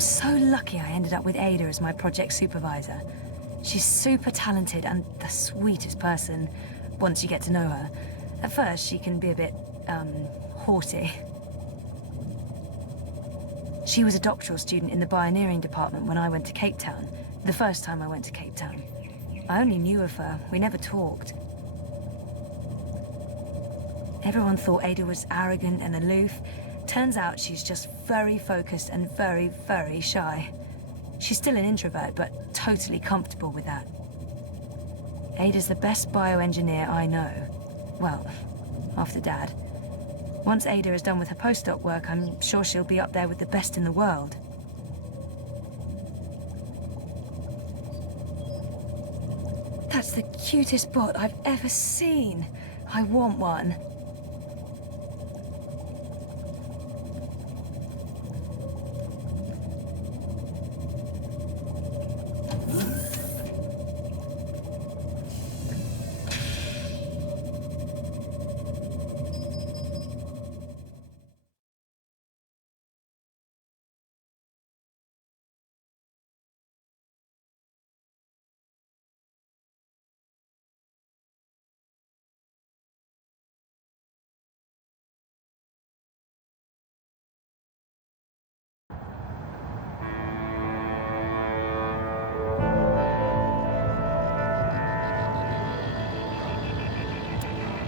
I'm so lucky I ended up with Ada as my project supervisor. She's super talented and the sweetest person once you get to know her. At first, she can be a bit, haughty. She was a doctoral student in the pioneering department when I went to Cape Town. The first time I went to Cape Town. I only knew of her. We never talked. Everyone thought Ada was arrogant and aloof. Turns out she's just very focused and very, very shy. She's still an introvert, but totally comfortable with that. Ada's the best bioengineer I know. Well, after Dad. Once Ada is done with her postdoc work, I'm sure she'll be up there with the best in the world. That's the cutest bot I've ever seen. I want one.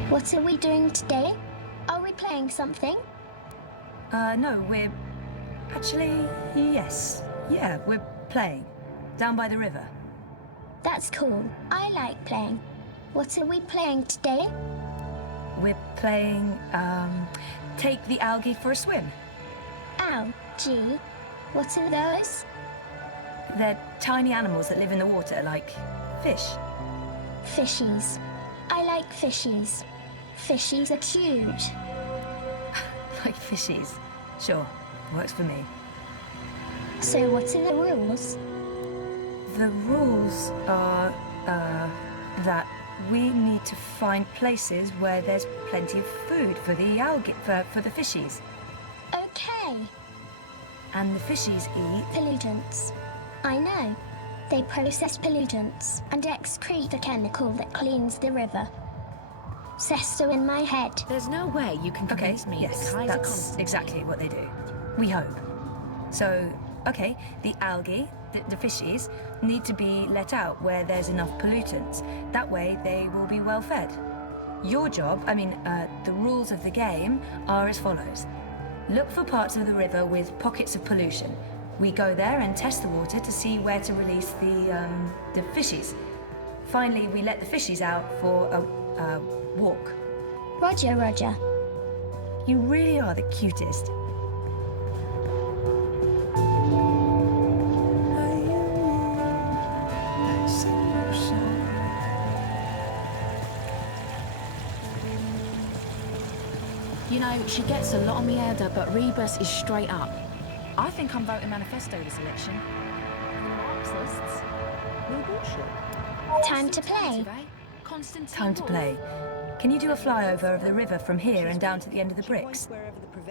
What are we doing today? Are we playing something? No, we're... Actually, yes. Yeah, we're playing. Down by the river. That's cool. I like playing. What are we playing today? We're playing, take the algae for a swim. Algae? What are those? They're tiny animals that live in the water, like fish. Fishies. I like fishies. Fishies are cute. Like fishies. Sure, works for me. So what are the rules? The rules are, that we need to find places where there's plenty of food for the algae, for the fishies. Okay. And the fishies eat... Pollutants. I know. They process pollutants and excrete a chemical that cleans the river. Says so in my head. There's no way you can Okay, convince me yes, that that's exactly what they do. We hope. So, okay, the algae, the fishies, need to be let out where there's enough pollutants. That way they will be well fed. Your job, the rules of the game are as follows. Look for parts of the river with pockets of pollution. We go there and test the water to see where to release the fishies. Finally, we let the fishies out for a walk. Roger, Roger. You really are the cutest. You know, she gets a lot on me, Ada, but Rebus is straight up. I think I'm voting manifesto this election. The Marxists? No bullshit. Time to play. Time to play. Can you do a flyover of the river from here and down to the end of the bricks?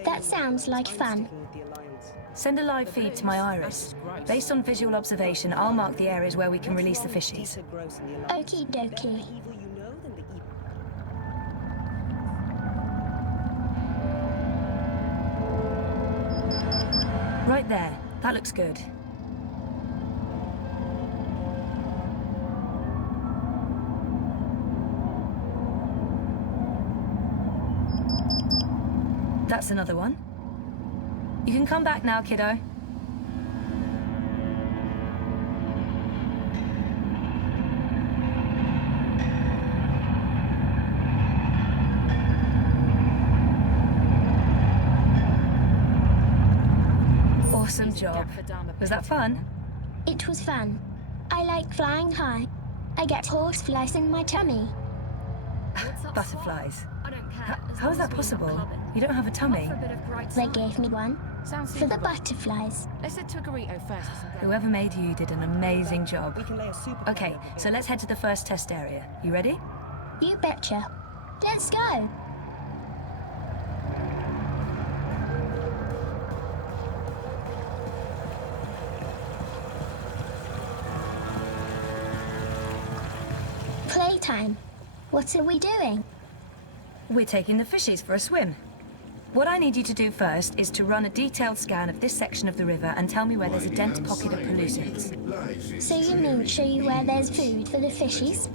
That sounds like fun. Send a live feed to my iris. Based on visual observation, I'll mark the areas where we can release the fishies. Okie dokie. Right there. That looks good. That's another one. You can come back now, kiddo. Awesome job. Was that fun? It was fun. I like flying high. I get horseflies in my tummy. Butterflies. How is that possible? You don't have a tummy. They gave me one. Sounds For the butterflies. Let's head to a burrito first. Whoever made you did an amazing job. Okay, so let's head to the first test area. You ready? You betcha. Let's go. time. What are we doing? We're taking the fishies for a swim. What I need you to do first is to run a detailed scan of this section of the river and tell me where there's a dense pocket of pollutants. So you mean show you where there's food for the fishies?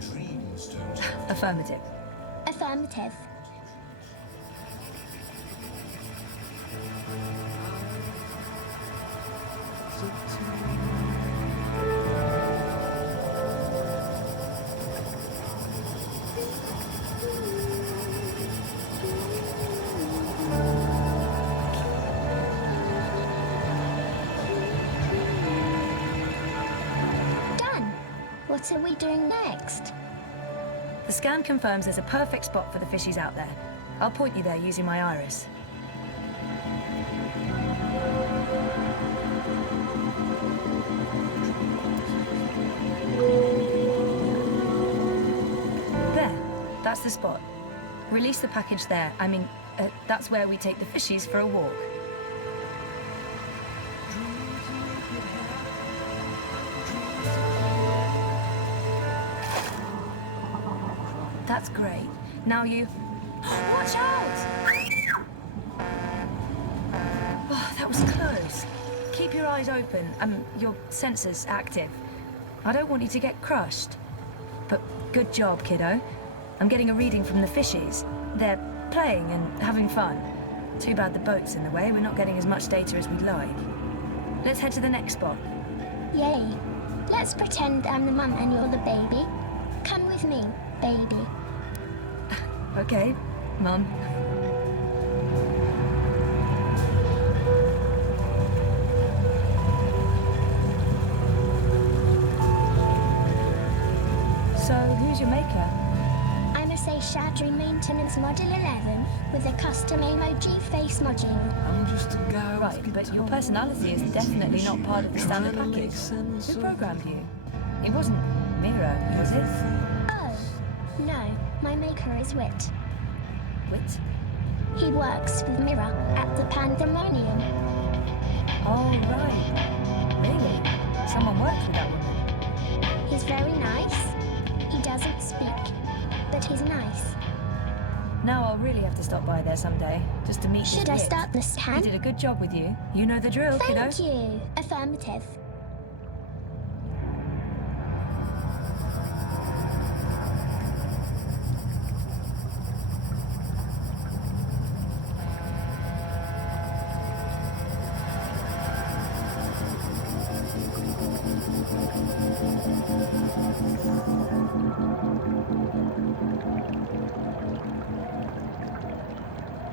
Affirmative. Affirmative. What are we doing next? The scan confirms there's a perfect spot for the fishies out there. I'll point you there using my iris. There, that's the spot. Release the package there. That's where we take the fishies for a walk. That's great. Now you... Watch out! Oh, that was close. Keep your eyes open, your sensors active. I don't want you to get crushed. But good job, kiddo. I'm getting a reading from the fishies. They're playing and having fun. Too bad the boat's in the way. We're not getting as much data as we'd like. Let's head to the next spot. Yay. Let's pretend I'm the mum and you're the baby. Come with me, baby. Okay, Mum. So, who's your maker? I'm a Shadry Maintenance Model 11 with a custom emoji face module. I'm just a guy. Right, but your personality is definitely not part of the standard package. Who programmed you? It wasn't Mira, was it? Oh, no. My maker is Wit. Wit? He works with Mira at the Pandemonium. Oh, right. Really? Someone worked with that woman. He's very nice. He doesn't speak, but he's nice. Now I'll really have to stop by there someday, just to meet Should I Wit. start the He scan? did a good job with you. You know the drill, kiddo. Thank you. Affirmative.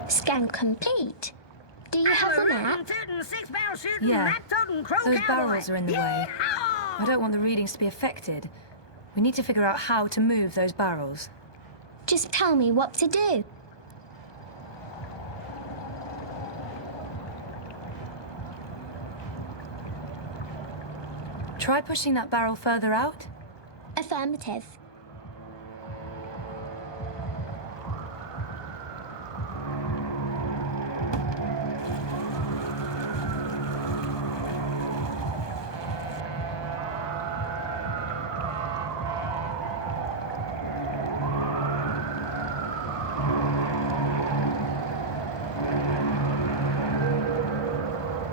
Scan complete. Do you have a map? Yeah, those barrels are in the way. I don't want the readings to be affected. We need to figure out how to move those barrels. Just tell me what to do. Try pushing that barrel further out. Affirmative.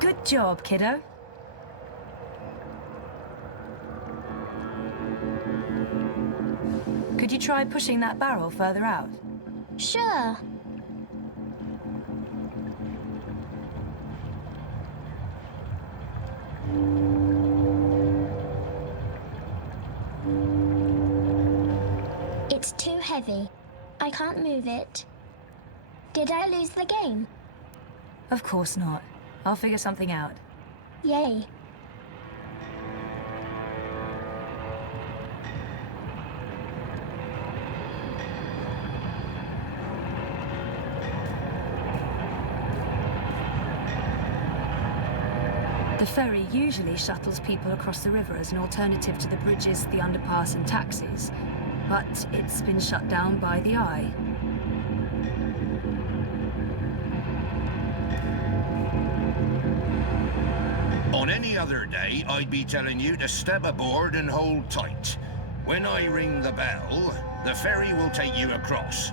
Good job, kiddo. Could you try pushing that barrel further out? Sure. It's too heavy. I can't move it. Did I lose the game? Of course not. I'll figure something out. Yay. The ferry usually shuttles people across the river as an alternative to the bridges, the underpass and taxis. But it's been shut down by the eye. On any other day, I'd be telling you to step aboard and hold tight. When I ring the bell, the ferry will take you across.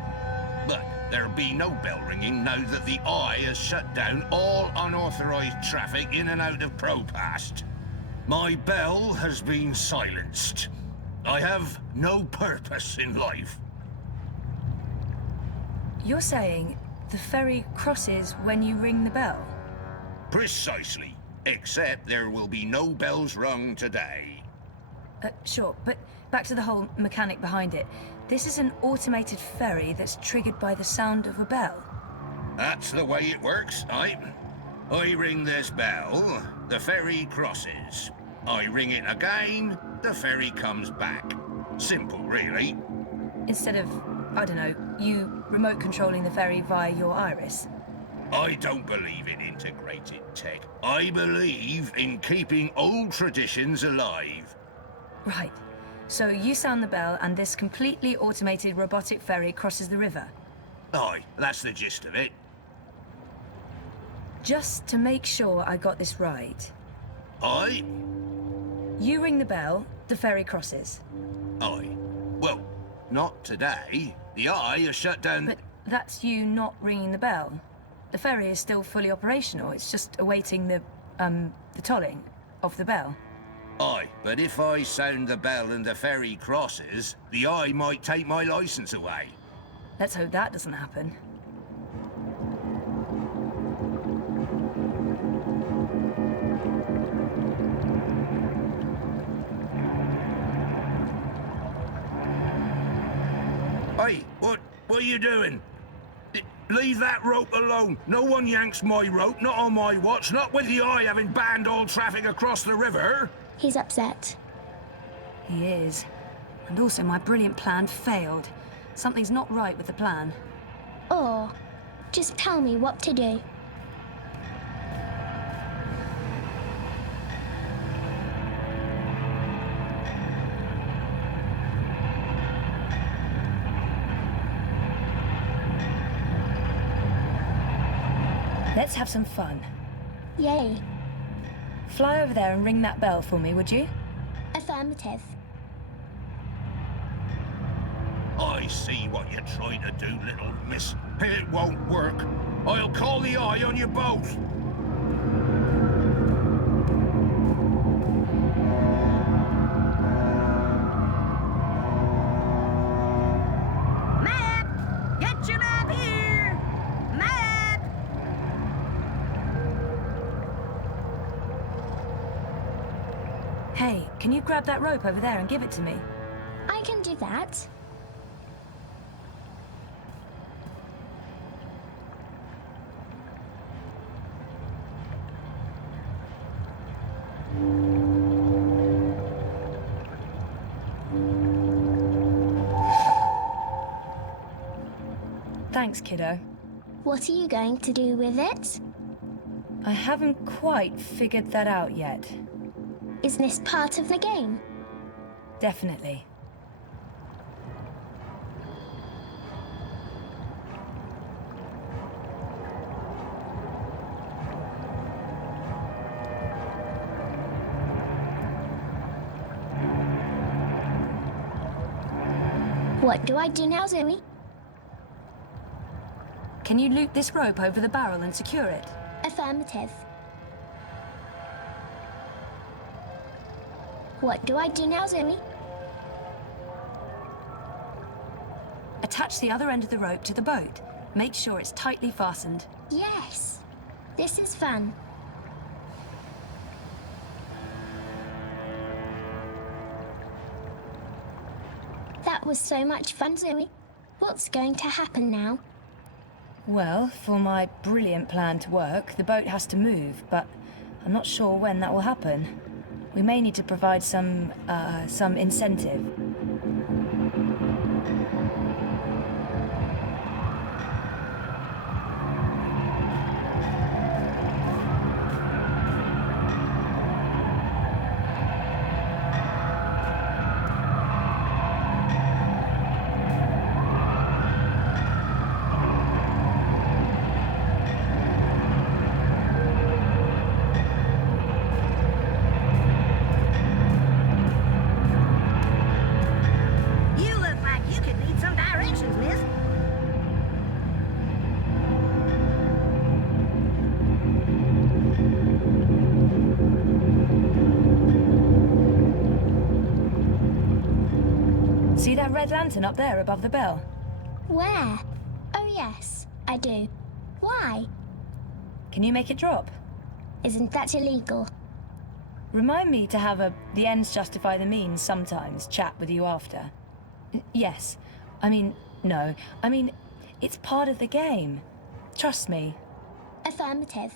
But there'll be no bell ringing now that the Eye has shut down all unauthorized traffic in and out of Propast. My bell has been silenced. I have no purpose in life. You're saying the ferry crosses when you ring the bell? Precisely. Except there will be no bells rung today. Sure, but back to the whole mechanic behind it. This is an automated ferry that's triggered by the sound of a bell. That's the way it works, I ring this bell, the ferry crosses. I ring it again, the ferry comes back. Simple, really. Instead of, I don't know, you remote controlling the ferry via your iris. I don't believe in integrated tech. I believe in keeping old traditions alive. Right. So you sound the bell and this completely automated robotic ferry crosses the river. Aye, that's the gist of it. Just to make sure I got this right. Aye? You ring the bell, the ferry crosses. Aye. Well, not today. The Eye has shut down... But that's you not ringing the bell. The ferry is still fully operational. It's just awaiting the tolling of the bell. Aye, but if I sound the bell and the ferry crosses, the Eye might take my license away. Let's hope that doesn't happen. Hey, what are you doing? Leave that rope alone. No one yanks my rope, not on my watch, not with the Eye having banned all traffic across the river. He's upset. He is. And also my brilliant plan failed. Something's not right with the plan. Or just tell me what to do. Let's have some fun. Yay. Fly over there and ring that bell for me, would you? Affirmative. I see what you're trying to do, little miss. It won't work. I'll call the Eye on you both. Map! Get your map here! Map! Hey, can you grab that rope over there and give it to me? I can do that. Thanks, kiddo. What are you going to do with it? I haven't quite figured that out yet. Is this part of the game? Definitely. What do I do now, Zoe? Can you loop this rope over the barrel and secure it? Affirmative. What do I do now, Zoe? Attach the other end of the rope to the boat. Make sure it's tightly fastened. Yes. This is fun. That was so much fun, Zoe. What's going to happen now? Well, for my brilliant plan to work, the boat has to move, but I'm not sure when that will happen. We may need to provide some incentive. red lantern up there above the bell? Where? Oh yes, I do. Why? Can you make it drop? Isn't that illegal? Remind me to have a the ends justify the means sometimes chat with you after. Yes. I mean, no. I mean, it's part of the game. Trust me. Affirmative.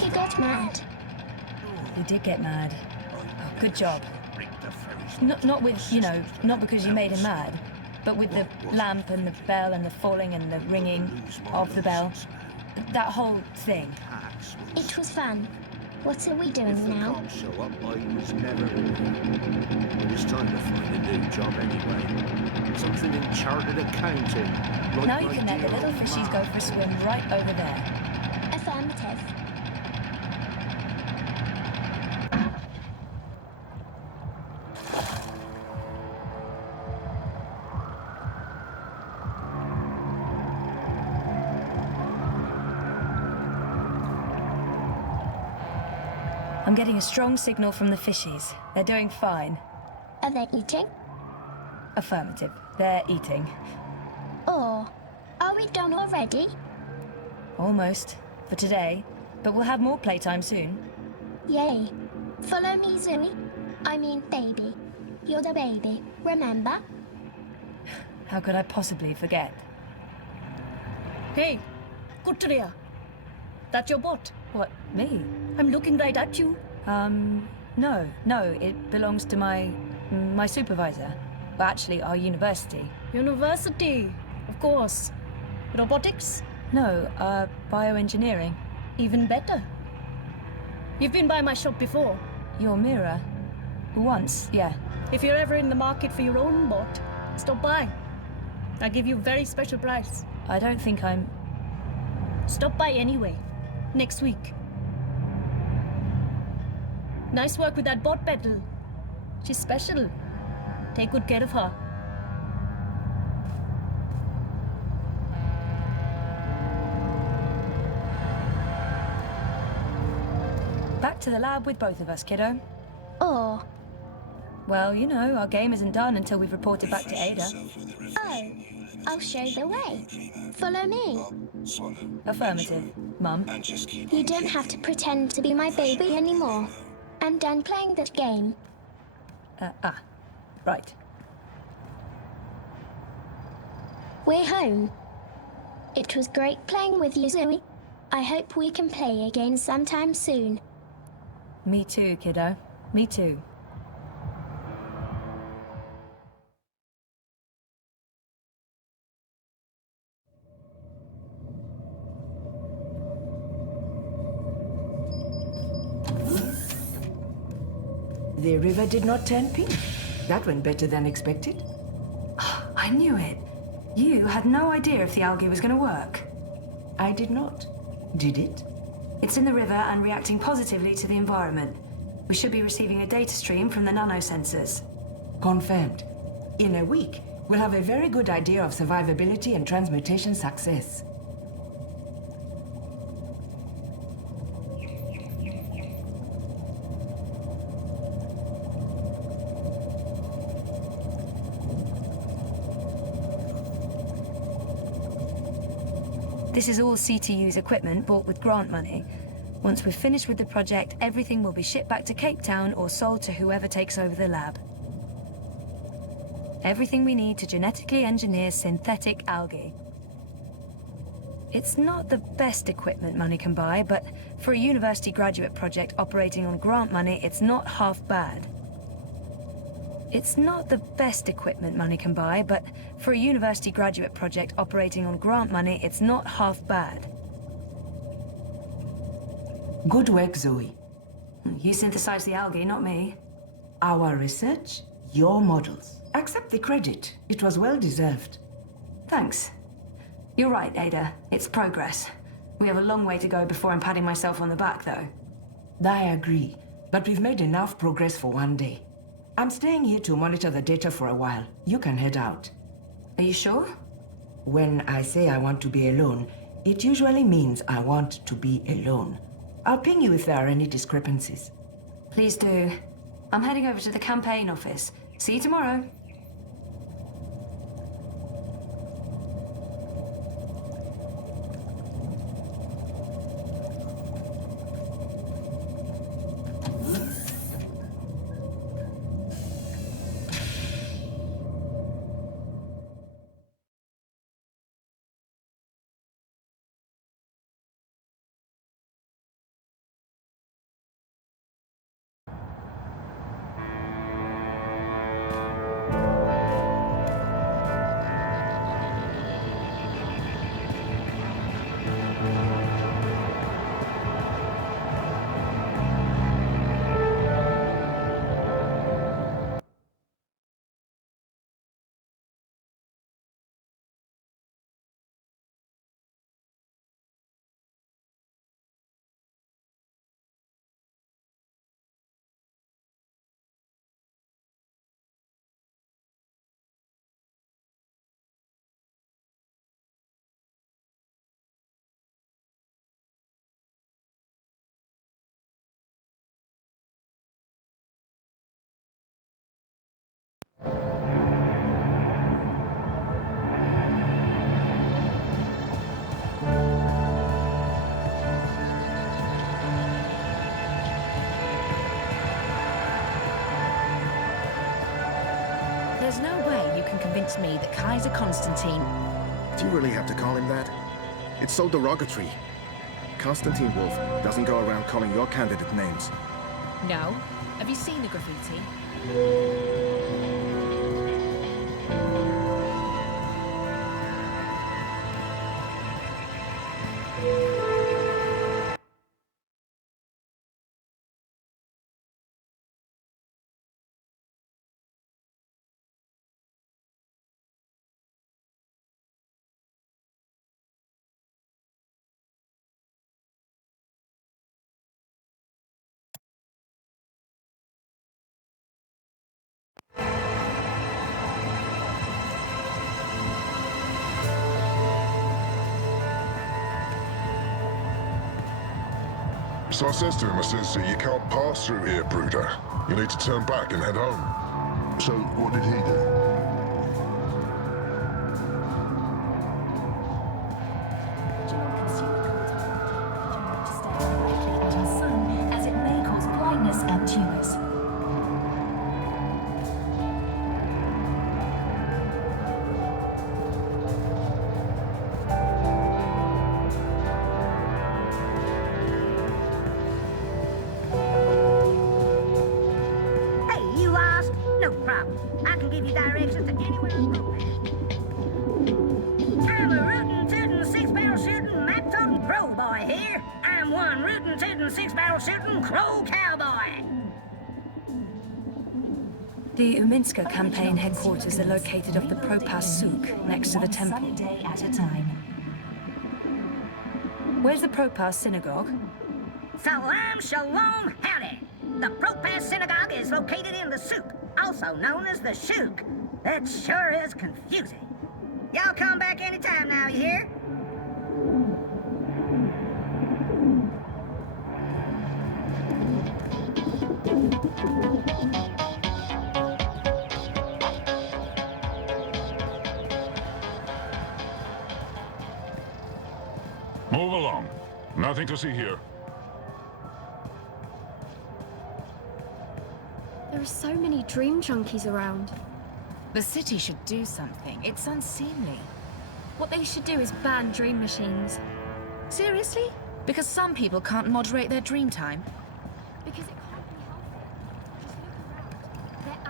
He got mad. You did get mad. Oh, good job. Not with, you know, not because you made him mad, but with the lamp and the bell and the falling and the ringing of the bell. That whole thing. It was fun. What are we doing now? Can't show up, I was never here. It's time to find a new job anyway. Something in chartered accounting. Like Now you my can let the dear little old fishies ma. go for a swim right over there. Affirmative. I'm getting a strong signal from the fishies. They're doing fine. Are they eating? Affirmative. They're eating. Or are we done already? Almost. For today. But we'll have more playtime soon. Yay. Follow me, Zoe. I mean baby. You're the baby, remember? How could I possibly forget? Hey, Kutria. That your bot? What, me? I'm looking right at you. No, it belongs to my supervisor. Well, actually, our university. University, of course. Robotics? No, bioengineering. Even better. You've been by my shop before. Your mirror. Once, yeah. If you're ever in the market for your own bot, stop by. I give you a very special price. I don't think I'm... Stop by anyway. Next week. Nice work with that bot petal. She's special. Take good care of her. Back to the lab with both of us, kiddo. Or, Well, you know, our game isn't done until we've reported back to Ada. oh, I'll show the way. Follow me. Affirmative, Mum. You don't have to pretend to be my baby anymore. I'm done playing that game. Right. We're home. It was great playing with you, Zoe. I hope we can play again sometime soon. Me too, kiddo. Me too. The river did not turn pink. That went better than expected. I knew it. You had no idea if the algae was going to work. I did not. Did it? It's in the river and reacting positively to the environment. We should be receiving a data stream from the nanosensors. Confirmed. In a week, we'll have a very good idea of survivability and transmutation success. This is all CTU's equipment bought with grant money. Once we're finished with the project, everything will be shipped back to Cape Town or sold to whoever takes over the lab. Everything we need to genetically engineer synthetic algae. It's not the best equipment money can buy, but for a university graduate project operating on grant money, it's not half bad. It's not the best equipment money can buy, but for a university graduate project operating on grant money, it's not half bad. Good work, Zoe. You synthesized the algae, not me. Our research, your models. Accept the credit. It was well deserved. Thanks. You're right, Ada. It's progress. We have a long way to go before I'm patting myself on the back, though. I agree, but we've made enough progress for one day. I'm staying here to monitor the data for a while. You can head out. Are you sure? When I say I want to be alone, it usually means I want to be alone. I'll ping you if there are any discrepancies. Please do. I'm heading over to the campaign office. See you tomorrow. There's no way you can convince me that Kaiser Constantine... Do you really have to call him that? It's so derogatory. Constantine Wolf doesn't go around calling your candidate names. No? Have you seen the graffiti? So I says to him, I says, you can't pass through here, Brooder. You need to turn back and head home. So what did he do? To stare directly at our sun, as it may cause blindness and tumors. I can give you directions to anywhere in the I'm a rootin' tootin' six-barrel shootin' map-toting crow boy here. I'm one rootin' tootin' six-barrel shootin' crow cowboy. The Uminska campaign headquarters are located off the Propas Souk, next to the temple. One sunny day at a time. Where's the Propas synagogue? Salam shalom howdy. The Propas synagogue is located in the souk, also known as the shuk. That sure is confusing. Y'all come back anytime now, you hear? Move along. Nothing to see here. There are so many dream junkies around. The city should do something. It's unseemly. What they should do is ban dream machines. Seriously? Because some people can't moderate their dream time? Because it can't be healthy. Just look around. They're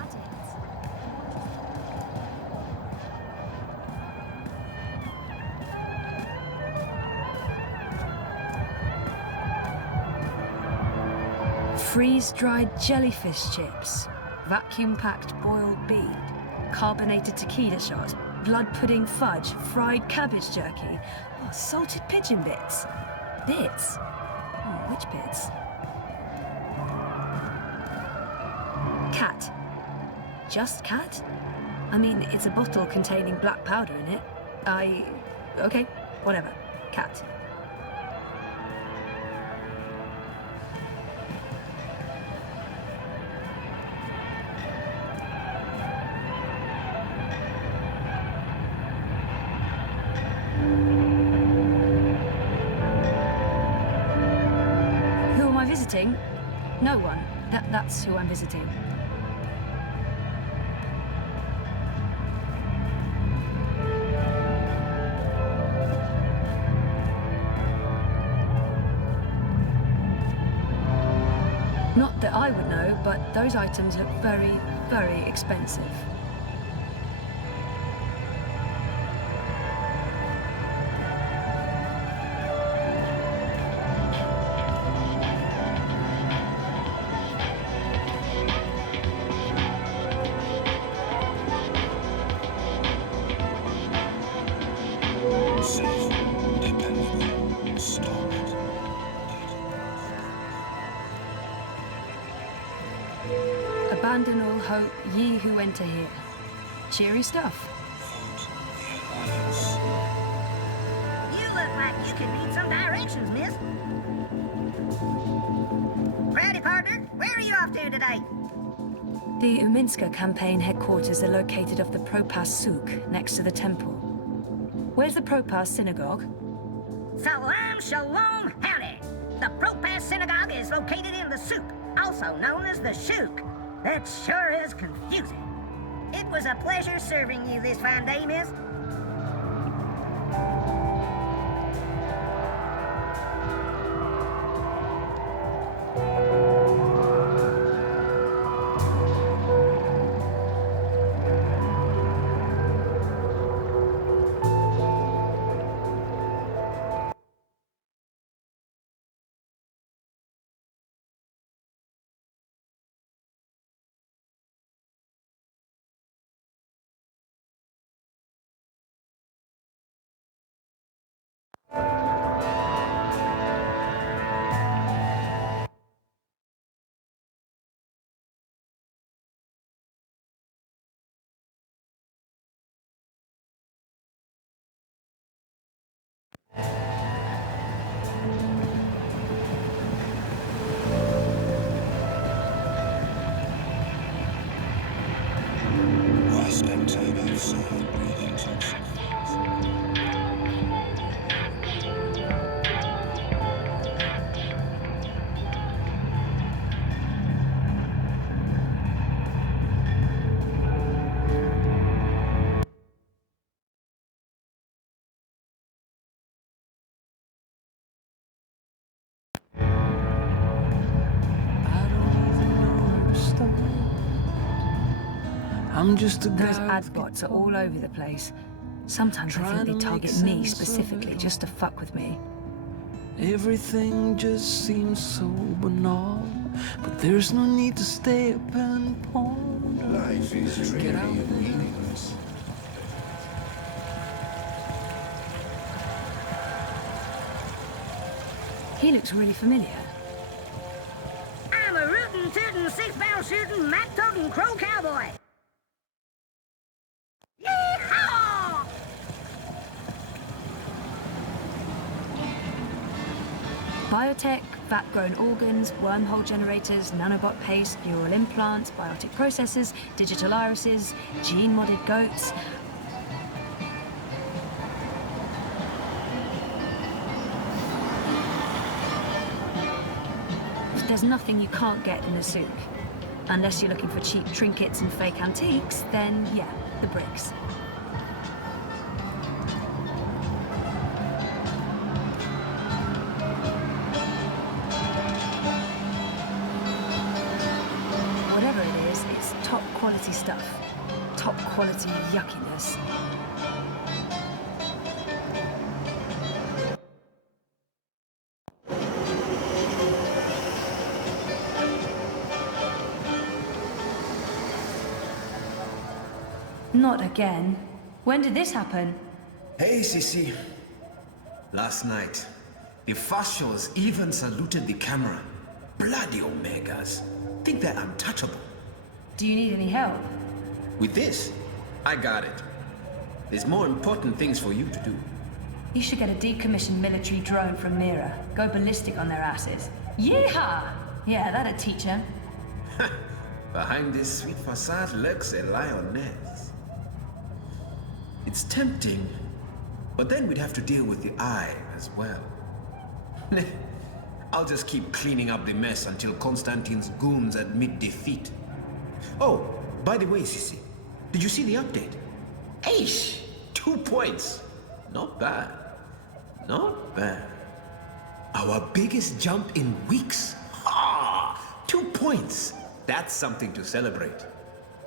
addicts. Freeze-dried jellyfish chips, vacuum-packed boiled bean, carbonated tequila shots, blood pudding fudge, fried cabbage jerky, salted pigeon bits. Bits? Which bits? Cat. just cat? I mean, it's a bottle containing black powder in it. Okay, whatever. Cat. Who am I visiting? No one. That's who I'm visiting. Not that I would know, but those items look very, very expensive. Abandon all hope, ye who enter here. Cheery stuff. You look like you can need some directions, miss. Howdy, partner. Where are you off to today? The Uminska campaign headquarters are located off the Propas Souk, next to the temple. Where's the Propas synagogue? Salam Shalom Howdy. The Propas synagogue is located in the souk, also known as the shuk. That sure is confusing. It was a pleasure serving you this fine day, miss. I'm just a guy. Those ad bots are all over the place. Sometimes I think they target me specifically just to fuck with me. Everything just seems so banal, but there's no need to stay up and pawn. Life is dreary and meaningless. He looks really familiar. I'm a rootin', tootin', six-barrel shootin', mat-toting crow cowboy. Yeehaw! Biotech, vat-grown organs, wormhole generators, nanobot paste, neural implants, biotic processors, digital irises, gene-modded goats. There's nothing you can't get in a souk. Unless you're looking for cheap trinkets and fake antiques, then yeah, the bricks. Whatever it is, it's top quality stuff. Top quality yuckiness. Not again. When did this happen? Hey, Sissy. Last night, the fascios even saluted the camera. Bloody Omegas. Think they're untouchable. Do you need any help? With this, I got it. There's more important things for you to do. You should get a decommissioned military drone from Mira. Go ballistic on their asses. Yeehaw! Yeah, that'd teach him. Behind this sweet facade lurks a lioness. It's tempting, but then we'd have to deal with the eye as well. I'll just keep cleaning up the mess until Constantine's goons admit defeat. Oh, by the way, Sissy, did you see the update? Aish! 2 points. Not bad. Not bad. Our biggest jump in weeks. 2 points. That's something to celebrate.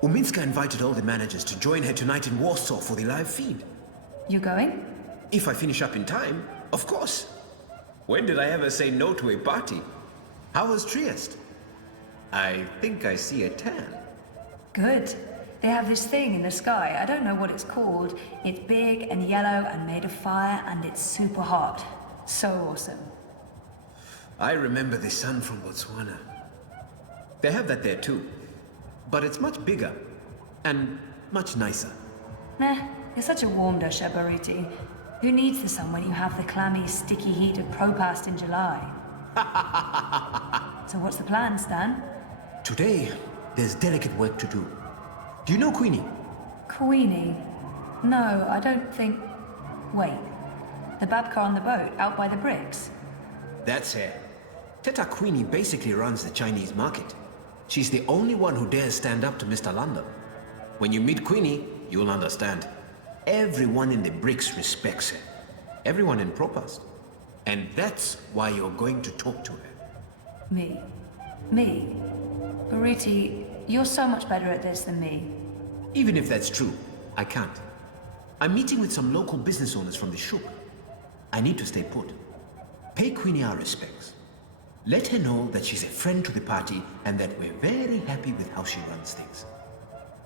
Uminska invited all the managers to join her tonight in Warsaw for the live feed. You going? If I finish up in time, of course. When did I ever say no to a party? How was Trieste? I think I see a tan. Good. They have this thing in the sky. I don't know what it's called. It's big and yellow and made of fire, and it's super hot. So awesome. I remember the sun from Botswana. They have that there too. But it's much bigger. And much nicer. Meh, you're such a warm dusher, Baruti. Who needs the sun when you have the clammy, sticky heat of Propast in July? So what's the plan, Stan? Today, there's delicate work to do. Do you know Queenie? Queenie? No, I don't think... Wait. The Babka on the boat, out by the bricks? That's her. Teta Queenie basically runs the Chinese market. She's the only one who dares stand up to Mr. London. When you meet Queenie, you'll understand. Everyone in the bricks respects her. Everyone in Propast. And that's why you're going to talk to her. Me? Me? Baruti, you're so much better at this than me. Even if that's true, I can't. I'm meeting with some local business owners from the shuk. I need to stay put. Pay Queenie our respects. Let her know that she's a friend to the party and that we're very happy with how she runs things.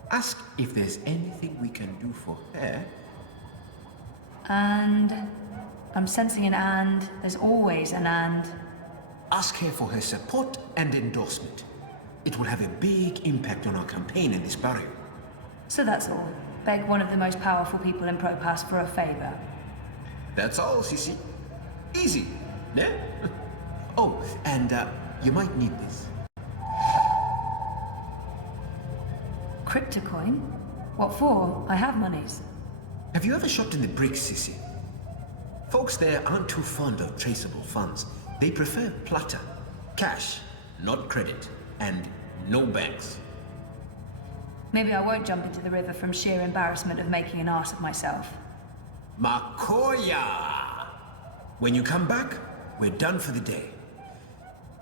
Ask if there's anything we can do for her. And... I'm sensing an and. There's always an and. Ask her for her support and endorsement. It will have a big impact on our campaign in this barrio. So that's all. Beg one of the most powerful people in Propass for a favor. That's all, Sissy. Easy, no? Oh, and you might need this. Cryptocoin? What for? I have monies. Have you ever shopped in the bricks, Sissy? Folks there aren't too fond of traceable funds. They prefer plata. Cash, not credit. And no banks. Maybe I won't jump into the river from sheer embarrassment of making an ass of myself. Makoya! When you come back, we're done for the day.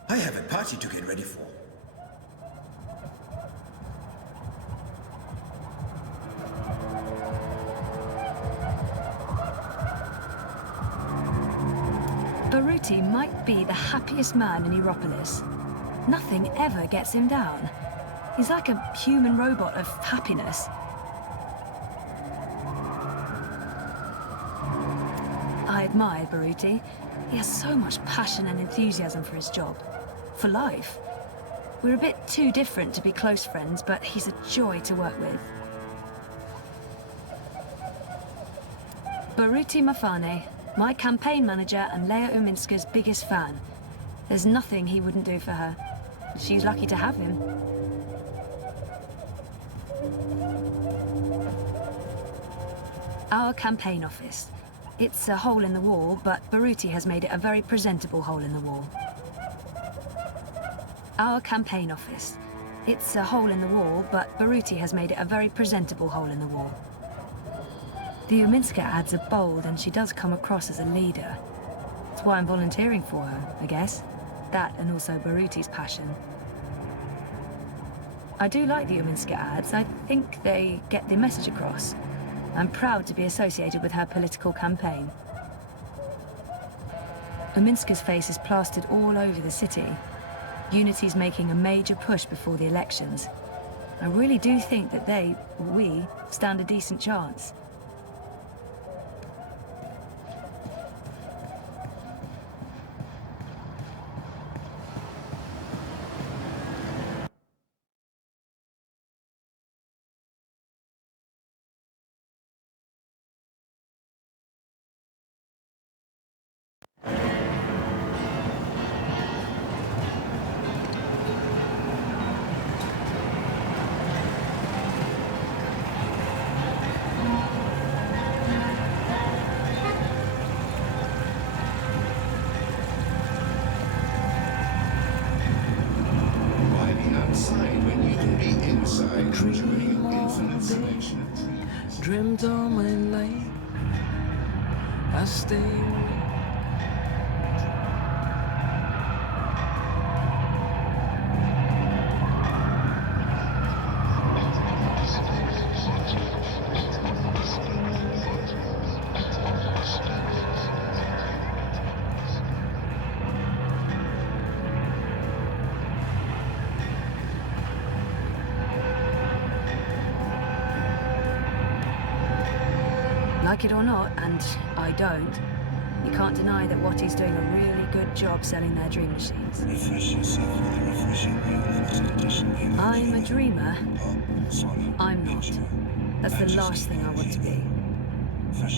I have a party to get ready for. Baruti might be the happiest man in Europolis. Nothing ever gets him down. He's like a human robot of happiness. I admire Baruti. He has so much passion and enthusiasm for his job. For life. We're a bit too different to be close friends, but he's a joy to work with. Baruti Mafane, my campaign manager and Leia Uminska's biggest fan. There's nothing he wouldn't do for her. She's lucky to have him. Our campaign office. It's a hole in the wall, but Baruti has made it a very presentable hole in the wall. Our campaign office. It's a hole in the wall, but Baruti has made it a very presentable hole in the wall. The Uminska ads are bold, and she does come across as a leader. That's why I'm volunteering for her, I guess. That and also Baruti's passion. I do like the Uminska ads. I think they get the message across. I'm proud to be associated with her political campaign. Uminska's face is plastered all over the city. Unity's making a major push before the elections. I really do think that we, stand a decent chance. dreamt all my life. I stay awake. Like it or not, and I don't, you can't deny that Watty's doing a really good job selling their dream machines. I'm a dreamer. I'm not. That's the last thing I want to be.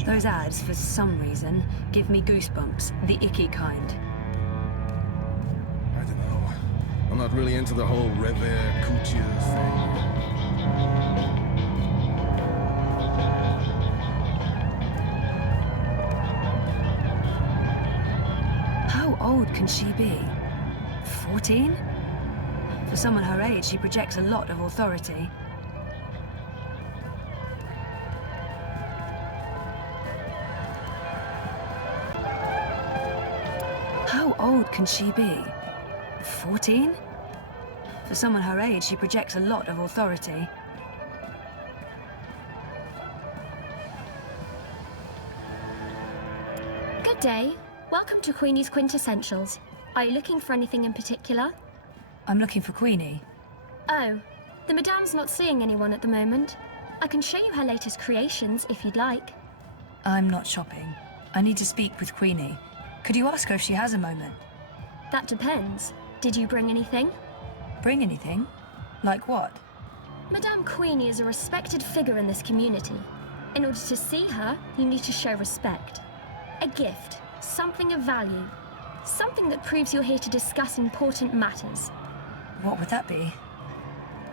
Those ads, for some reason, give me goosebumps, the icky kind. I don't know. I'm not really into the whole revere couture thing. How old can she be? 14? For someone her age, she projects a lot of authority. How old can she be? 14? For someone her age, she projects a lot of authority. Good day. Welcome to Queenie's Quintessentials. Are you looking for anything in particular? I'm looking for Queenie. Oh, the Madame's not seeing anyone at the moment. I can show you her latest creations if you'd like. I'm not shopping. I need to speak with Queenie. Could you ask her if she has a moment? That depends. Did you bring anything? Bring anything? Like what? Madame Queenie is a respected figure in this community. In order to see her, you need to show respect. A gift, something of value, something that proves you're here to discuss important matters. What would that be?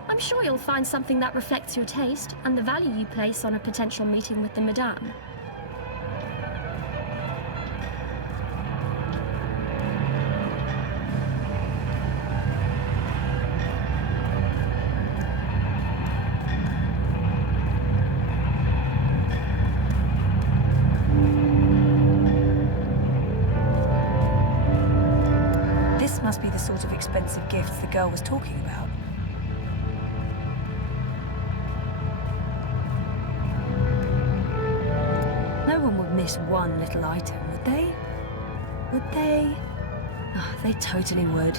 I'm sure you'll find something that reflects your taste and the value you place on a potential meeting with the Madame. Must be the sort of expensive gifts the girl was talking about. No one would miss one little item, would they? Would they? Oh, they totally would.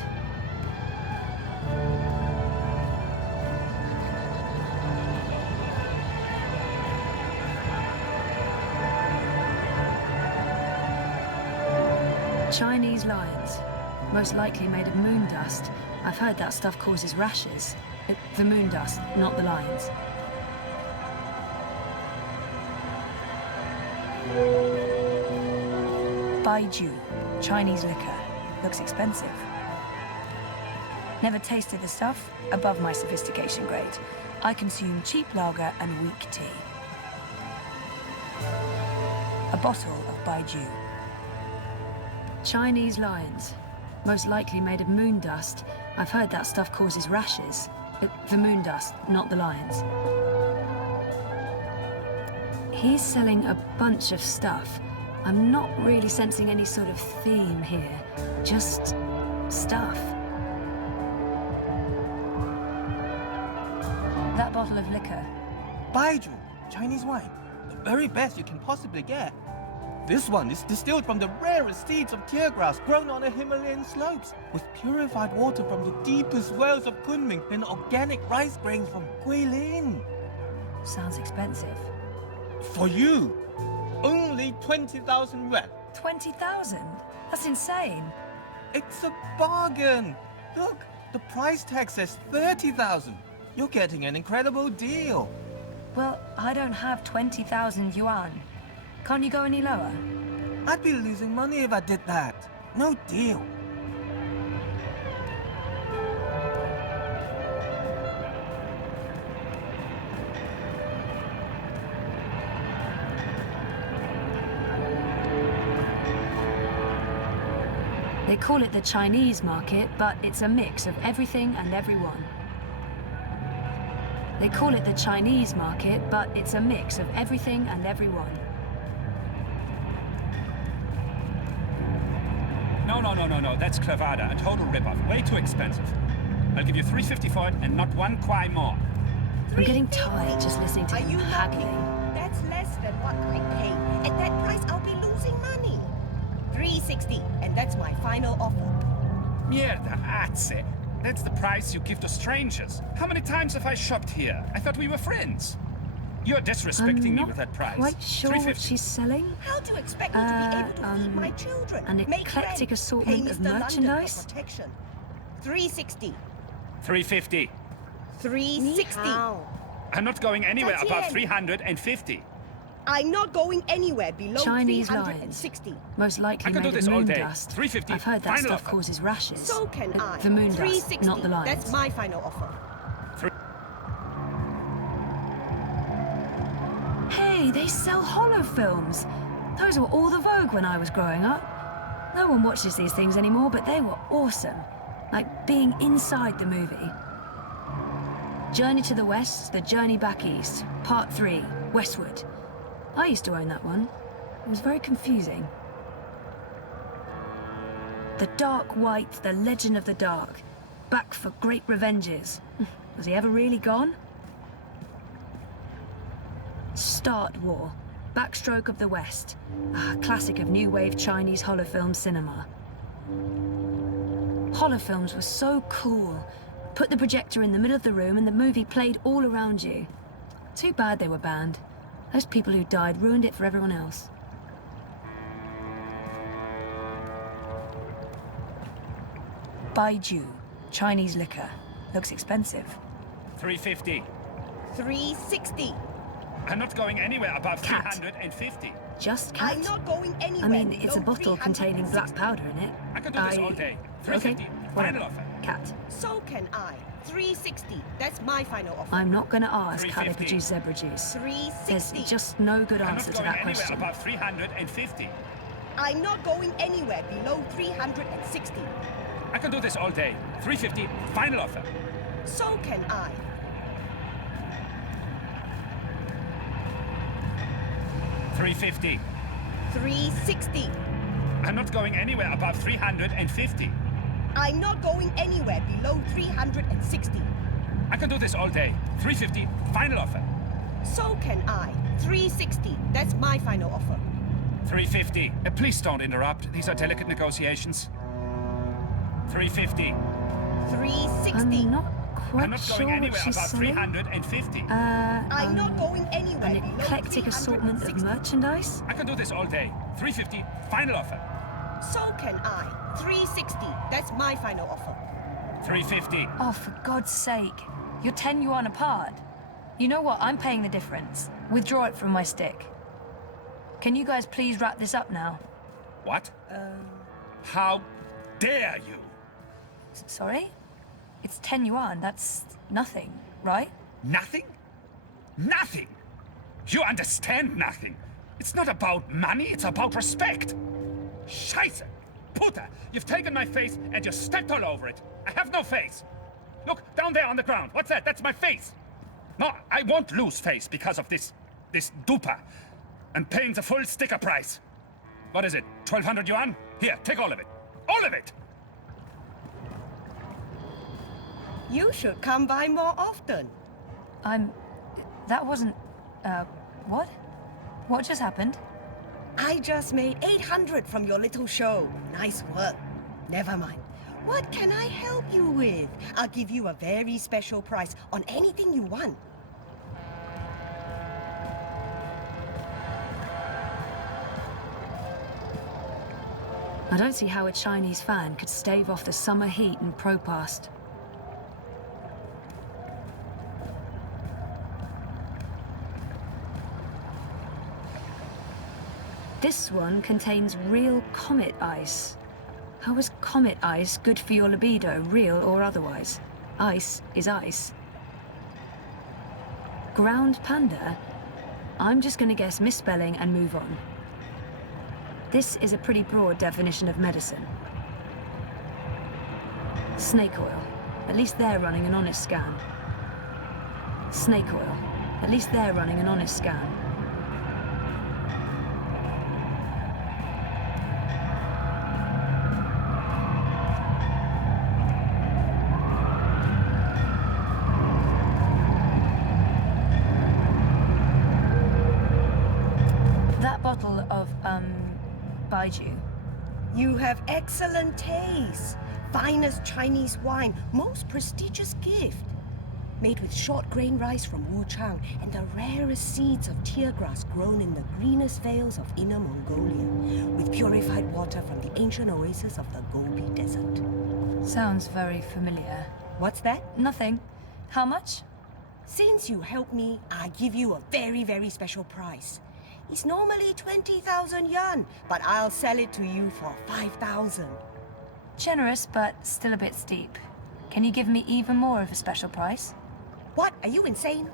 Chinese lions. Most likely made of moon dust. I've heard that stuff causes rashes. The moon dust, not the lions. Baiju, Chinese liquor. Looks expensive. Never tasted the stuff, above my sophistication grade. I consume cheap lager and weak tea. A bottle of Baiju. Chinese lions. Most likely made of moon dust. I've heard that stuff causes rashes. The moon dust, not the lions. He's selling a bunch of stuff. I'm not really sensing any sort of theme here. Just stuff. That bottle of liquor. Baiju, Chinese wine. The very best you can possibly get. This one is distilled from the rarest seeds of tear grass grown on the Himalayan slopes, with purified water from the deepest wells of Kunming and organic rice grains from Guilin. Sounds expensive. For you, only 20,000 yuan. 20,000? That's insane. It's a bargain. Look, the price tag says 30,000. You're getting an incredible deal. Well, I don't have 20,000 yuan. Can't you go any lower? I'd be losing money if I did that. No deal. They call it the Chinese market, but it's a mix of everything and everyone. They call it the Chinese market, but it's a mix of everything and everyone. No, that's clavada, a total rip-off. Way too expensive. I'll give you $3.50 for it and not one quai more. I'm getting tired just listening to you haggling. That's less than what I paid. At that price, I'll be losing money. $3.60, and that's my final offer. Mierda, azze. That's the price you give to strangers. How many times have I shopped here? I thought we were friends. You're disrespecting me with that price. Quite sure what she's selling. How do you expect me to be able to feed my children? An eclectic assortment of merchandise. $3.60. $3.50. $3.60. I'm not going anywhere above $350. I'm not going anywhere below Chinese $360. lines. Most likely I can do made this of all moon day. dust. $3.50. I've heard that Final stuff offer. causes rashes. So can I. The moon dust, $3.60. not the lines. That's my final offer. Hey, they sell hollow films. Those were all the vogue when I was growing up. No one watches these things anymore, but they were awesome. Like being inside the movie. Journey to the West, The Journey Back East, Part 3, Westward. I used to own that one. It was very confusing. The Dark White, The Legend of the Dark. Back for Great Revenges. Was he ever really gone? Start War, Backstroke of the West. A classic of new wave Chinese holofilm cinema. Holofilms were so cool. Put the projector in the middle of the room and the movie played all around you. Too bad they were banned. Those people who died ruined it for everyone else. Baijiu, Chinese liquor. Looks expensive. $3.50. $3.60. I'm not going anywhere above $350. Just cat? I'm not going anywhere. I mean, it's a bottle containing black powder in it. I can do this all day. $3.50. Okay, Final offer. Cat. So can I. $3.60. That's my final offer. I'm not gonna ask how they $3.50. produce zebra juice. $3.60. There's just no good answer to that I'm not question. going anywhere above $350. I'm not going anywhere below $360. I can do this all day. $3.50. Final offer. So can I. $3.50. $3.60. I'm not going anywhere above $350. I'm not going anywhere below $360. I can do this all day. $3.50. Final offer. So can I. $3.60. That's my final offer. $3.50. Please don't interrupt. These are delicate negotiations. $3.50. $3.60. I'm not I'm quite not sure going what anywhere she's above selling. $350. I'm not going anywhere An below eclectic assortment of merchandise. I can do this all day. $3.50. Final offer. So can I. $3.60. That's my final offer. $3.50. Oh, for God's sake. You're 10 yuan apart. You know what? I'm paying the difference. Withdraw it from my stick. Can you guys please wrap this up now? What? How dare you? Sorry? It's 10 yuan. That's nothing, right? Nothing? Nothing? You understand nothing. It's not about money, it's about respect. Scheiße! Puta! You've taken my face and you stepped all over it. I have no face. Look, down there on the ground. What's that? That's my face. No, I won't lose face because of this dupa. I'm paying the full sticker price. What is it? 1,200 yuan? Here, take all of it. All of it! You should come by more often. That wasn't... what? What just happened? I just made 800 from your little show. Nice work. Never mind. What can I help you with? I'll give you a very special price on anything you want. I don't see how a Chinese fan could stave off the summer heat and Propast. This one contains real comet ice. How is comet ice good for your libido, real or otherwise? Ice is ice. Ground panda? I'm just gonna guess misspelling and move on. This is a pretty broad definition of medicine. Snake oil. At least they're running an honest scan. Snake oil. At least they're running an honest scam. That bottle of, Baiju. You have excellent taste. Finest Chinese wine, most prestigious gift. Made with short grain rice from Wuchang and the rarest seeds of tear grass grown in the greenest vales of Inner Mongolia, with purified water from the ancient oasis of the Gobi Desert. Sounds very familiar. What's that? Nothing. How much? Since you helped me, I give you a very, very special price. It's normally 20,000 yuan, but I'll sell it to you for 5,000. Generous, but still a bit steep. Can you give me even more of a special price? What? Are you insane?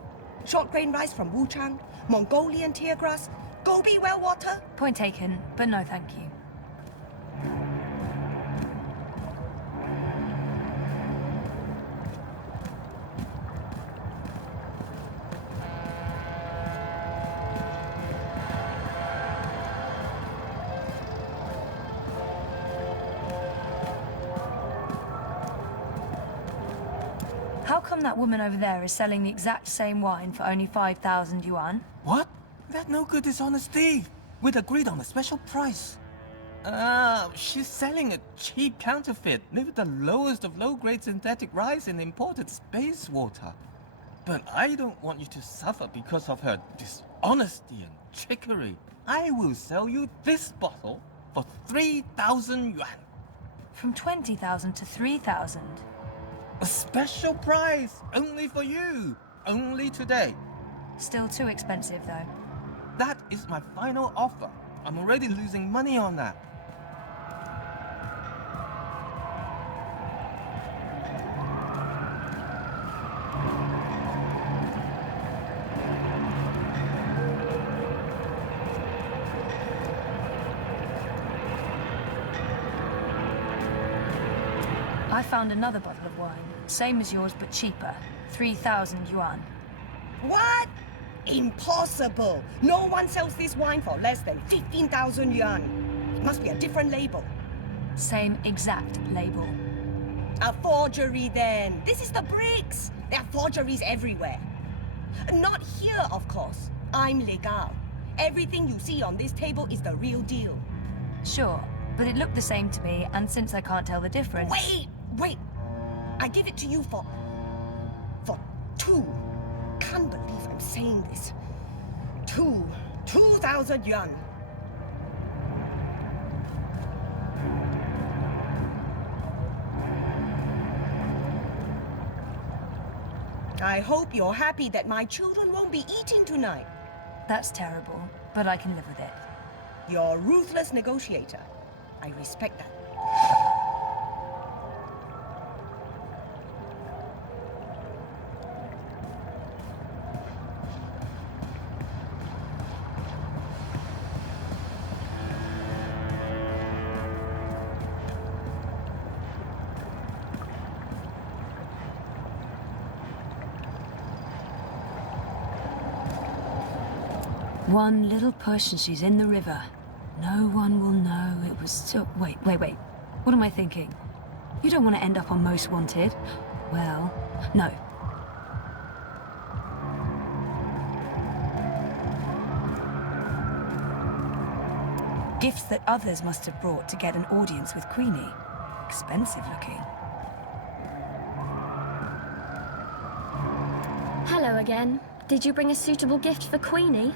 Short grain rice from Wuchang, Mongolian tear grass, Gobi well water? Point taken, but no thank you. How come that woman over there is selling the exact same wine for only 5,000 yuan? What? That no good dishonest thief. We'd agreed on a special price. She's selling a cheap counterfeit made with the lowest of low-grade synthetic rice and imported space water. But I don't want you to suffer because of her dishonesty and trickery. I will sell you this bottle for 3,000 yuan. From 20,000 to 3,000. A special price, only for you, only today. Still too expensive, though. That is my final offer. I'm already losing money on that. I found another bottle of wine, same as yours but cheaper, 3,000 yuan. What? Impossible! No one sells this wine for less than 15,000 yuan. It must be a different label. Same exact label. A forgery then. This is the bricks. There are forgeries everywhere. Not here, of course. I'm legal. Everything you see on this table is the real deal. Sure, but it looked the same to me, and since I can't tell the difference... Wait! I give it to you for 2. Can't believe I'm saying this. 2,000 yuan. I hope you're happy that my children won't be eating tonight. That's terrible, but I can live with it. You're a ruthless negotiator. I respect that. One little push and she's in the river. No one will know it was so... Wait. What am I thinking? You don't want to end up on Most Wanted. Well, no. Gifts that others must have brought to get an audience with Queenie. Expensive looking. Hello again. Did you bring a suitable gift for Queenie?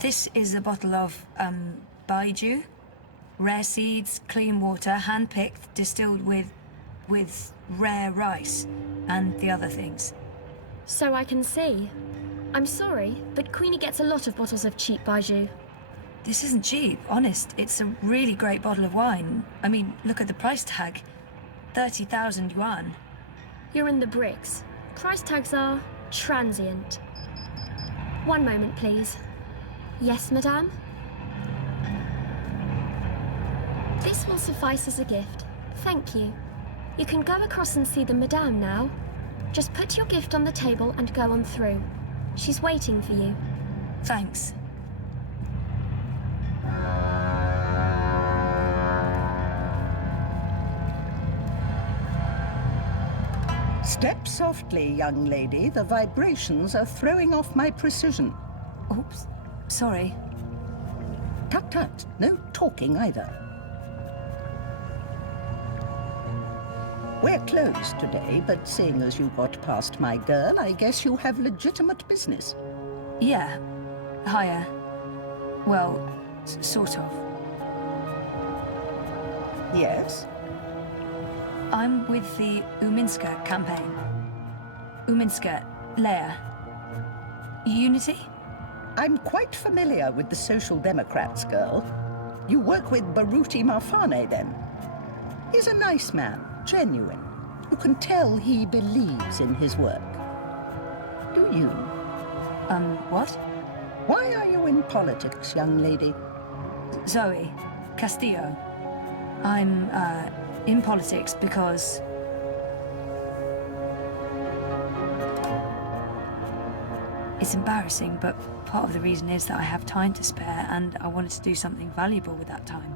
This is a bottle of, Baiju. Rare seeds, clean water, hand-picked, distilled with rare rice and the other things. So I can see. I'm sorry, but Queenie gets a lot of bottles of cheap Baiju. This isn't cheap, honest. It's a really great bottle of wine. I mean, look at the price tag. 30,000 yuan. You're in the bricks. Price tags are transient. One moment, please. Yes, madame? suffice as a gift. Thank you. You can go across and see the Madame now. Just put your gift on the table and go on through. She's waiting for you. Thanks. Step softly, young lady. The vibrations are throwing off my precision. Oops. Sorry. Tut tut. No talking either. We're closed today, but seeing as you got past my girl, I guess you have legitimate business. Yeah. Hiya. Well, sort of. Yes? I'm with the Uminska campaign. Uminska, Leia. Unity? I'm quite familiar with the Social Democrats, girl. You work with Baruti Marfane, then? He's a nice man, genuine. You can tell he believes in his work. Do you? What? Why are you in politics, young lady? Zoe Castillo. I'm, in politics because... It's embarrassing, but part of the reason is that I have time to spare and I wanted to do something valuable with that time.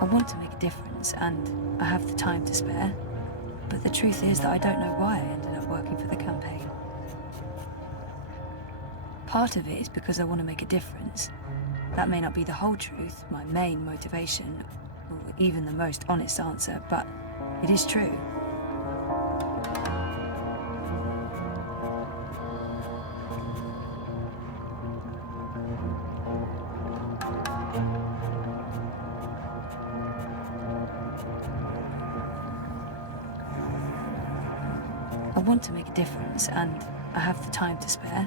I want to make a difference and I have the time to spare, but the truth is that I don't know why I ended up working for the campaign. Part of it is because I want to make a difference. That may not be the whole truth, my main motivation, or even the most honest answer, but it is true. I want to make a difference, and I have the time to spare.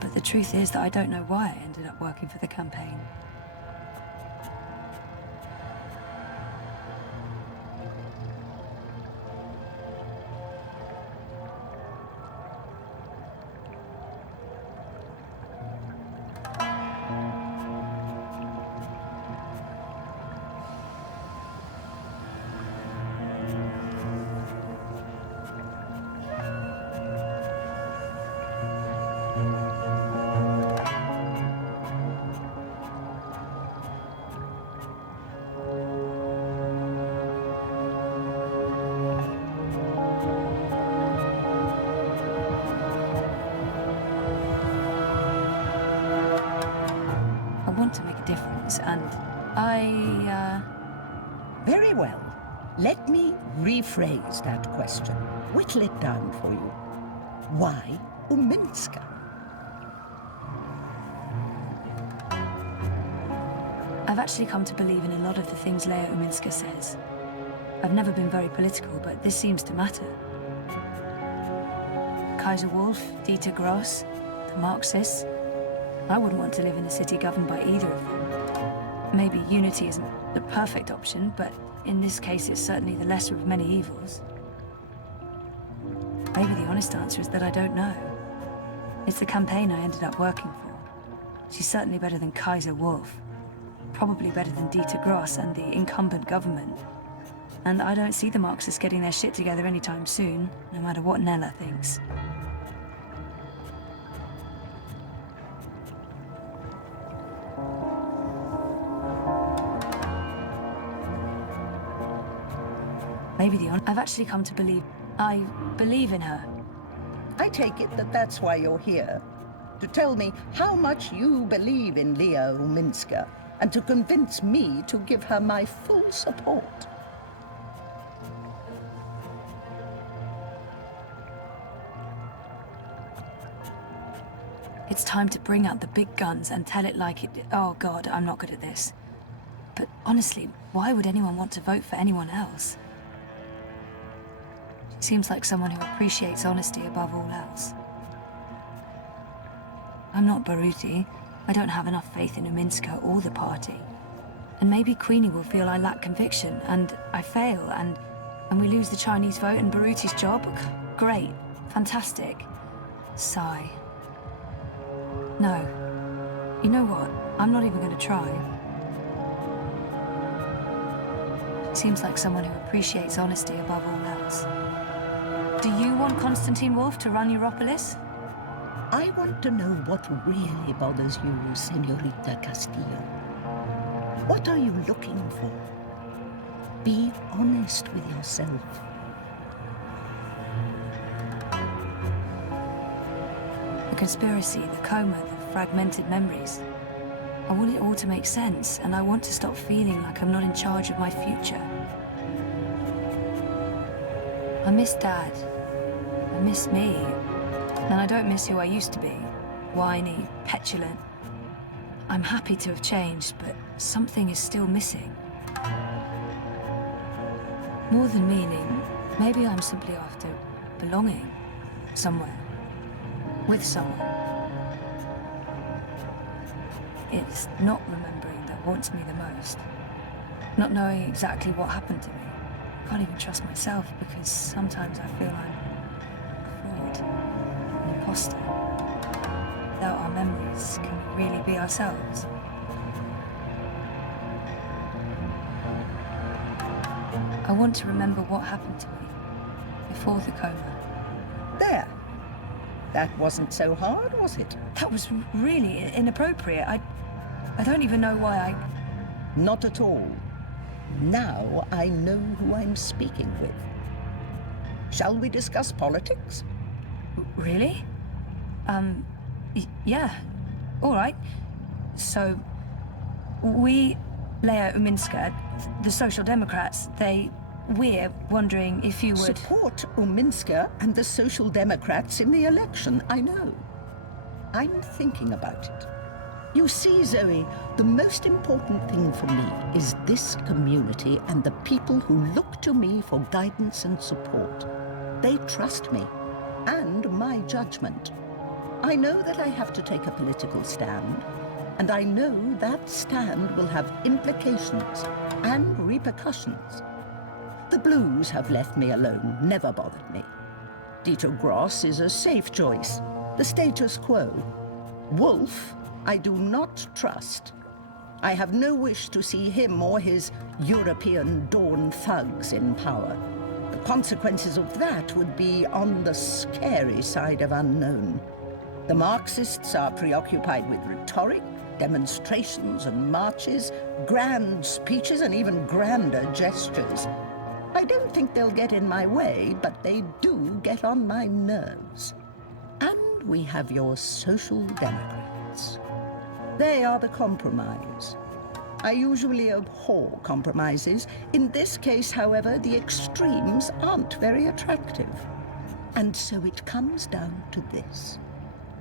But the truth is that I don't know why I ended up working for the campaign. To make a difference, and Very well. Let me rephrase that question. Whittle it down for you. Why Uminska? I've actually come to believe in a lot of the things Leia Uminska says. I've never been very political, but this seems to matter. Kaiser Wolf, Dieter Gross, the Marxists. I wouldn't want to live in a city governed by either of them. Maybe unity isn't the perfect option, but in this case it's certainly the lesser of many evils. Maybe the honest answer is that I don't know. It's the campaign I ended up working for. She's certainly better than Kaiser Wolf. Probably better than Dieter Gross and the incumbent government. And I don't see the Marxists getting their shit together anytime soon, no matter what Nella thinks. I've actually come to believe... I believe in her. I take it that that's why you're here. To tell me how much you believe in Leia Uminska, and to convince me to give her my full support. It's time to bring out the big guns and tell it like it... Oh God, I'm not good at this. But honestly, why would anyone want to vote for anyone else? Seems like someone who appreciates honesty above all else. I'm not Baruti. I don't have enough faith in Uminska or the party. And maybe Queenie will feel I lack conviction, and I fail, and we lose the Chinese vote and Baruti's job. Great. Fantastic. Sigh. No. You know what? I'm not even going to try. Seems like someone who appreciates honesty above all else. Do you want Constantine Wolf to run Europolis? I want to know what really bothers you, Senorita Castillo. What are you looking for? Be honest with yourself. The conspiracy, the coma, the fragmented memories. I want it all to make sense, and I want to stop feeling like I'm not in charge of my future. I miss Dad. I miss me. And I don't miss who I used to be. Whiny, petulant. I'm happy to have changed, but something is still missing. More than meaning, maybe I'm simply after belonging somewhere. With someone. It's not remembering that wants me the most. Not knowing exactly what happened to me. I can't even trust myself because sometimes I feel I'm a fraud, an imposter. Without our memories, can we really be ourselves? I want to remember what happened to me before the coma. There. That wasn't so hard, was it? That was really inappropriate. I don't even know why I... Not at all. Now I know who I'm speaking with. Shall we discuss politics? Really? Yeah. All right. So, we, Lea Uminska, the Social Democrats, we're wondering if you would... Support Uminska and the Social Democrats in the election, I know. I'm thinking about it. You see, Zoe, the most important thing for me is this community and the people who look to me for guidance and support. They trust me and my judgment. I know that I have to take a political stand, and I know that stand will have implications and repercussions. The Blues have left me alone, never bothered me. Dieter Gross is a safe choice, the status quo. Wolf, I do not trust. I have no wish to see him or his European dawn thugs in power. The consequences of that would be on the scary side of unknown. The Marxists are preoccupied with rhetoric, demonstrations and marches, grand speeches and even grander gestures. I don't think they'll get in my way, but they do get on my nerves. And we have your Social Democrats. They are the compromise. I usually abhor compromises. In this case, however, the extremes aren't very attractive. And so it comes down to this.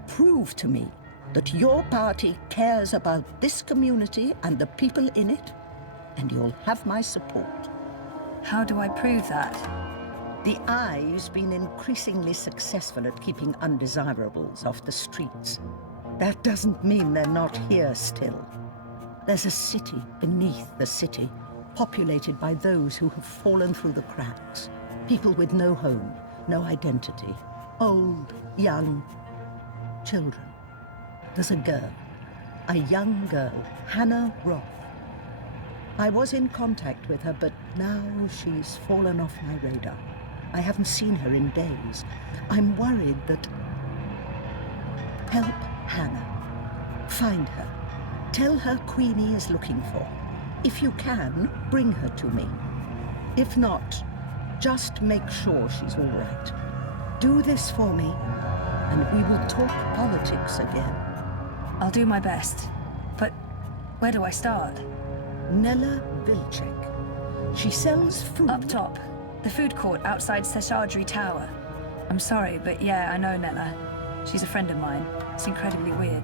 Prove to me that your party cares about this community and the people in it, and you'll have my support. How do I prove that? The Eye's been increasingly successful at keeping undesirables off the streets. That doesn't mean they're not here still. There's a city beneath the city, populated by those who have fallen through the cracks. People with no home, no identity. Old, young, children. There's a girl, a young girl, Hannah Roth. I was in contact with her, but now she's fallen off my radar. I haven't seen her in days. I'm worried that... Help Hannah. Find her. Tell her Queenie is looking for. If you can, bring her to me. If not, just make sure she's all right. Do this for me, and we will talk politics again. I'll do my best. But where do I start? Nella Vilcek. She sells food... Up top. The food court outside Seshadri Tower. I'm sorry, but yeah, I know Nella. She's a friend of mine. It's incredibly weird.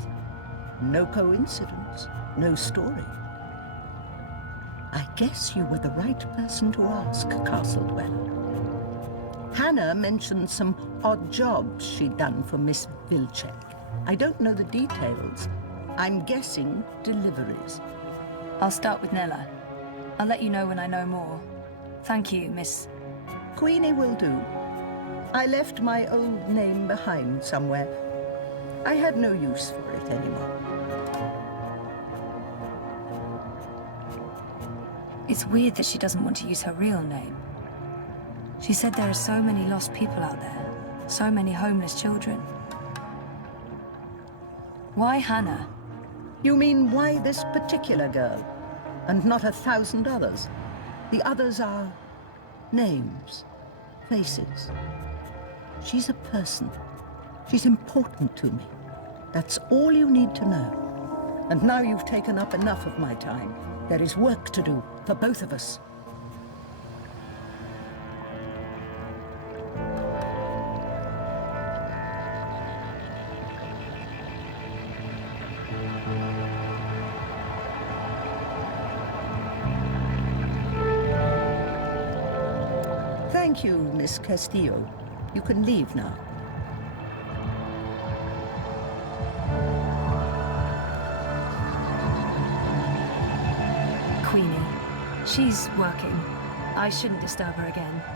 No coincidence. No story. I guess you were the right person to ask, Castle Dweller. Hannah mentioned some odd jobs she'd done for Miss Vilcek. I don't know the details. I'm guessing deliveries. I'll start with Nella. I'll let you know when I know more. Thank you, Miss... Queenie will do. I left my old name behind somewhere. I had no use for it anymore. It's weird that she doesn't want to use her real name. She said there are so many lost people out there, so many homeless children. Why Hannah? You mean why this particular girl, and not 1,000 others? The others are names, faces. She's a person. She's important to me. That's all you need to know. And now you've taken up enough of my time. There is work to do for both of us. Thank you, Miss Castillo. You can leave now. Queenie. She's working. I shouldn't disturb her again.